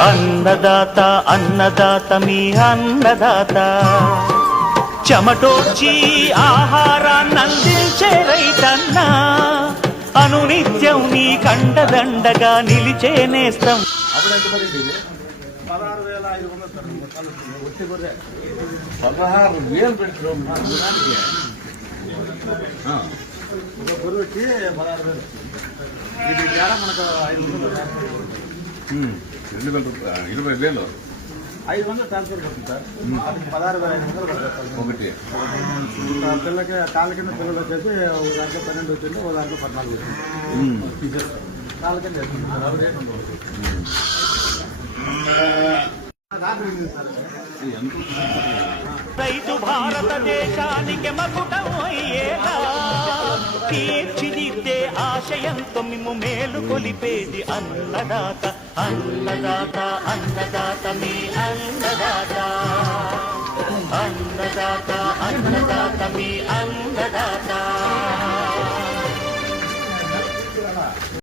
అన్నదాత అన్నదాత మీ అన్నదాత. చెమటోర్చి ఆహారాన్ని అందించే రైతన్నా. అనునిత్యం నీ కండదండగా నిలిచే నేస్తం. పదహారు వేల పదహారు వేలు. ఇది మనకు ఐదు వందలు. రెండు వేల రూపాయలు ఇరవై వేలు. ఐదు వందలు ట్రాన్స్ఫర్ పడుతుంది సార్. అది పదహారు వేల ఐదు వందలు పడుతుంది ఒకటి. పిల్లకి కాళ్ళ కింద పిల్లలు వచ్చేసి ఒక దాంట్లో పన్నెండు వచ్చింది ఒక దాంట్లో పద్నాలుగు వచ్చింది. కాళ్ళ కింద వేస్తుంది సార్ అవి రేట్ ఉండదు ఎంత రైతు భారతదేశానికి తీర్చిదిద్దే ఆశయంతో మిమ్ము మేలు కొలిపేది అన్నదాత. అన్నదాత అన్నదాత మీ అన్నదాత అన్నదాత అన్నదాత మీ అన్నదాత